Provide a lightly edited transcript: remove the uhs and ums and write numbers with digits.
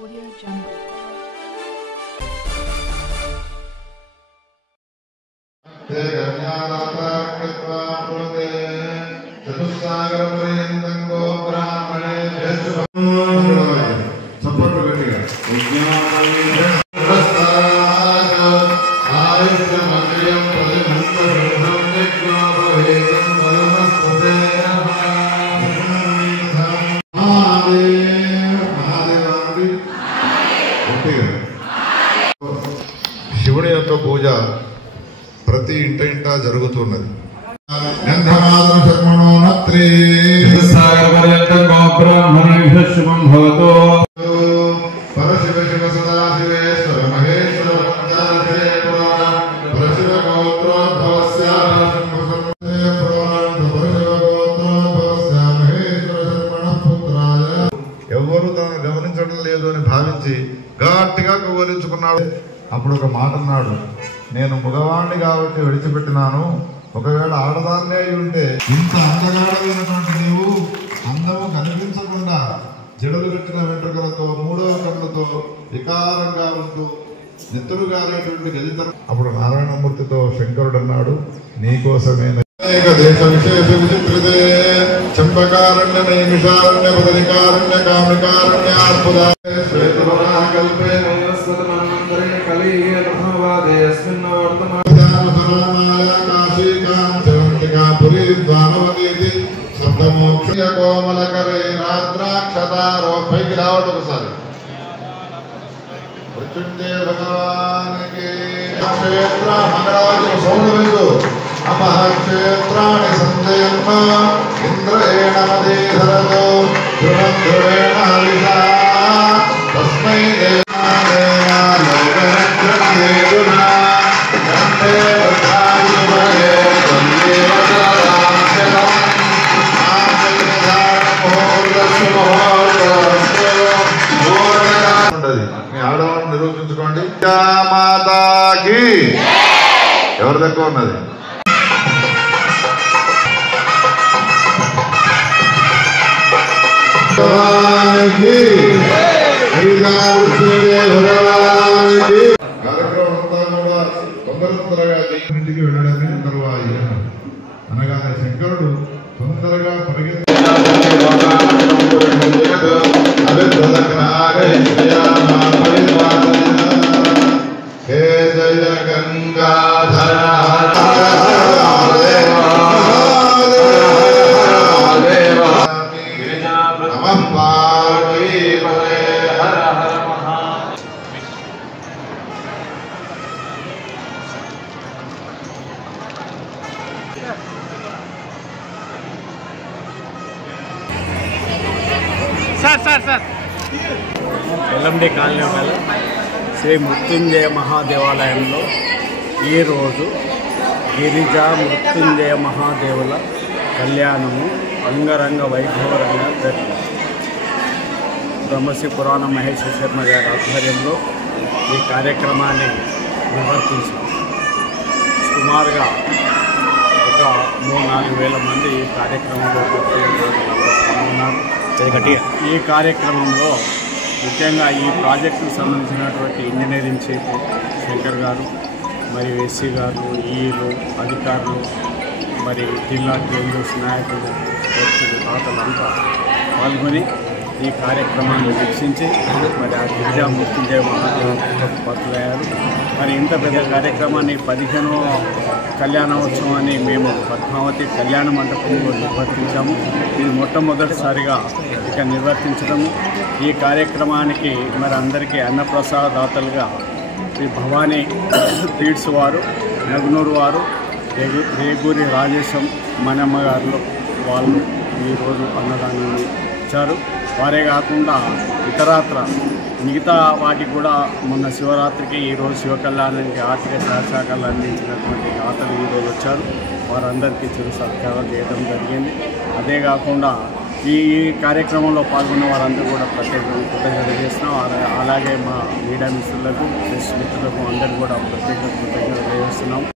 Audio Jungle. శివుని యొక్క పూజ ప్రతి ఇంట జరుగుతున్నది. పరశివ శివ సదాశివేశ్వర మహేశ్వర పరశివ ఎవరు తనను గమనించడం లేదు అని భావించి గట్టిగా కౌగిలించుకున్నాడు. అప్పుడు ఒక మాట అన్నాడు, నేను మగవాణ్ణి కాబట్టి విడిచిపెట్టినాను, ఒకవేళ ఆడదాన్నే అయి ఉంటే ఇంత అందగాడమైనటువంటి నీవు అందము కనిపించకుండా జడలు కట్టిన వెంట్రుకలతో మూడవ కళ్ళతో వికారంగా ఉంటూ నెత్తురు గారేటువంటి గదితరం. అప్పుడు నారాయణమూర్తితో శంకరుడు అన్నాడు, నీకోసమే దేశ విశేష విచిత్రతే చంపకారణ్య నైమిషారణ్య బదరికారణ్య కామికారణ్య కల్పే కోమలకరే రాద్రాక్షతారో పైకి రావడం ఒకసారి మృత్యుంజయ భగవానికి క్షేత్ర మంగళవాద్యం సౌందర్యు అమహక్షేత్రాణి సంజయన్మ ఇంద్రేణ మదేధరతో ధ్రువం ధ్రువేణ హవిషా తస్మై మీ ఆడవాళ్ళని నిరూపించుకోండి. మాతాకి ఎవరి దగ్గర ఉన్నది? కార్యక్రమం అంతా కూడా తొందరగా ఇంటికి వెళ్ళడానికి తరువాయి అనగానే శంకరుడు తొందరగా పరిగెత్తి హే జయ గంగాధర ఎల్లండి కాలనీ గల శ్రీ మృత్యుంజయ మహాదేవాలయంలో ఈరోజు గిరిజా మృత్యుంజయ మహాదేవుల కళ్యాణము అంగరంగ వైభవరంగా జరిగింది. బ్రహ్మశ్రీ పురాణ మహేశ్వర శర్మ గారి ఆధ్వర్యంలో ఈ కార్యక్రమాన్ని నిర్వర్తించాం. సుమారుగా ఒక 3-4 వేల మంది ఈ కార్యక్రమంలో పాల్గొన్నారు. ఈ కార్యక్రమంలో ముఖ్యంగా ఈ ప్రాజెక్టుకు సంబంధించినటువంటి ఇంజనీరింగ్ చీఫ్ శంకర్ గారు, మరి ఎస్సీ గారు, ఈఈలు, అధికారులు, మరి జిల్లా కేంద్రస్ నాయకులు, తాతలంతా పాల్గొని ఈ కార్యక్రమాన్ని వీక్షించి మరి ఆ గిరిజా మృత్యుంజయ మహాదేవులకు పాత్రలయ్యారు. మరి ఇంత పెద్ద కార్యక్రమాన్ని 15వ కళ్యాణోత్సవాన్ని మేము పద్మావతి కళ్యాణ మండపంలో నిర్వర్తించాము. ఇది మొట్టమొదటిసారిగా ఇక నిర్వర్తించడము. ఈ కార్యక్రమానికి మరి అందరికీ అన్నప్రసాదాతలుగా శ్రీ భవానీ ఫీడ్స్ వారు, నగ్నూరు వారు, రేగూరి రాజేశం మనమ్మ గారు వాళ్ళు ఈరోజు అన్నదానాన్ని ఇచ్చారు. వారే కాకుండా ఇతరత్ర మిగతా వాటికి కూడా మొన్న శివరాత్రికి ఈరోజు శివ కళ్యాణానికి ఆర్థిక సహకారాలు అందించినటువంటి దాతలు ఈరోజు వచ్చారు. వారందరికీ చిరు సత్కారాలు చేయడం జరిగింది. అదే కాకుండా ఈ కార్యక్రమంలో పాల్గొన్న వారందరూ కూడా ప్రత్యేకంగా కృతజ్ఞతలు చేస్తున్నాం. అలాగే మా మీడియా మిత్రులకు, ప్రెస్ మిత్రులకు అందరూ కూడా ప్రత్యేక కృతజ్ఞతలు చేస్తున్నాం.